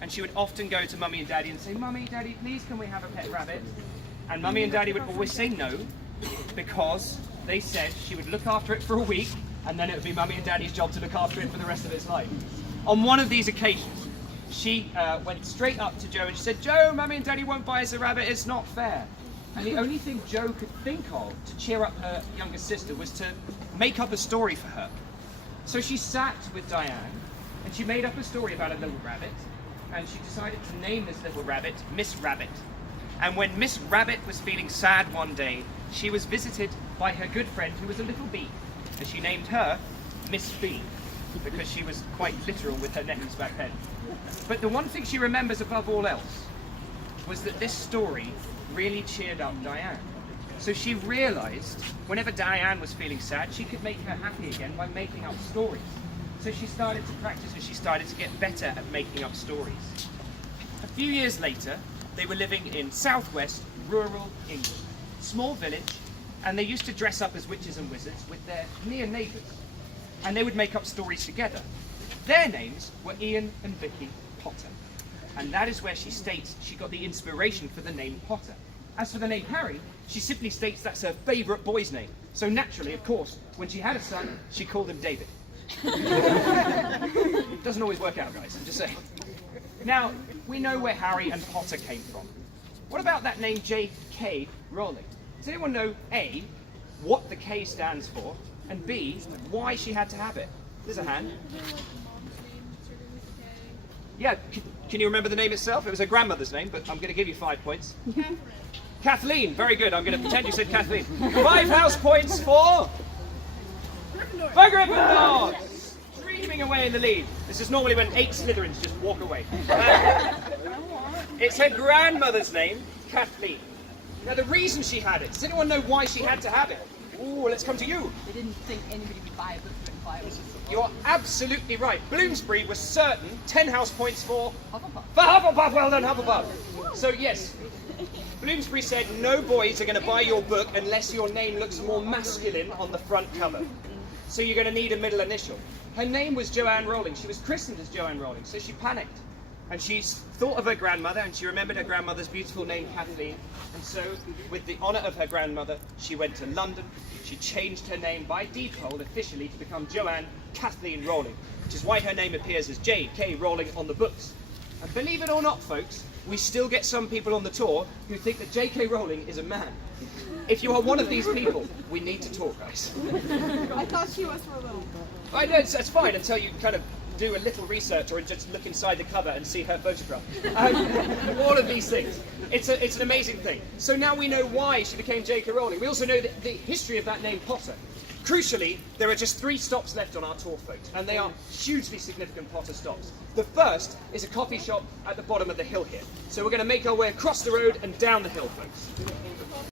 and she would often go to Mummy and Daddy and say, Mummy, Daddy, please can we have a pet rabbit? And Mummy and Daddy would always say no, because they said she would look after it for a week, and then it would be Mummy and Daddy's job to look after it for the rest of its life. On one of these occasions, she went straight up to Joe and she said, Joe, Mummy and Daddy won't buy us a rabbit, it's not fair. And the only thing Joe could think of to cheer up her younger sister was to make up a story for her. So she sat with Diane, and she made up a story about a little rabbit, and she decided to name this little rabbit Miss Rabbit. And when Miss Rabbit was feeling sad one day, she was visited by her good friend who was a little bee, and she named her Miss Bee, because she was quite literal with her names back then. But the one thing she remembers above all else was that this story really cheered up Diane. So she realized whenever Diane was feeling sad, she could make her happy again by making up stories. So she started to practice and she started to get better at making up stories. A few years later, they were living in southwest rural England, small village, and they used to dress up as witches and wizards with their near neighbours, and they would make up stories together. Their names were Ian and Vicky Potter, and that is where she states she got the inspiration for the name Potter. As for the name Harry, she simply states that's her favourite boy's name. So naturally, of course, when she had a son, she called him David. It doesn't always work out, guys, I'm just saying. Now, we know where Harry and Potter came from. What about that name J.K. Rowling? Does anyone know, A, what the K stands for, and B, why she had to have it? There's a hand. Yeah, can you remember the name itself? It was her grandmother's name, but I'm going to give you 5 points. Kathleen, very good. I'm going to pretend you said Kathleen. 5 house points for Gryffindor. Streaming away in the lead. This is normally when 8 Slytherins just walk away. It's her grandmother's name, Kathleen. Now the reason she had it, does anyone know why she had to have it? Ooh, let's come to you. They didn't think anybody would buy a book written by a wizard. You're absolutely right. Bloomsbury was certain 10 house points for Hufflepuff. For Hufflepuff, well done Hufflepuff. So yes, Bloomsbury said no boys are going to buy your book unless your name looks more masculine on the front cover. So you're going to need a middle initial. Her name was Joanne Rowling. She was christened as Joanne Rowling, so she panicked. And she thought of her grandmother, and she remembered her grandmother's beautiful name, Kathleen. And so, with the honour of her grandmother, she went to London. She changed her name by default officially to become Joanne Kathleen Rowling, which is why her name appears as J.K. Rowling on the books. And believe it or not, folks, we still get some people on the tour who think that J.K. Rowling is a man. If you are one of these people, we need to talk, guys. I thought she was for little. I know, that's fine until you kind of do a little research or just look inside the cover and see her photograph. All of these things. It's an amazing thing. So now we know why she became J.K. Rowling. We also know the history of that name, Potter. Crucially, there are just 3 stops left on our tour, folks, and they are hugely significant Potter stops. The first is a coffee shop at the bottom of the hill here. So we're going to make our way across the road and down the hill, folks.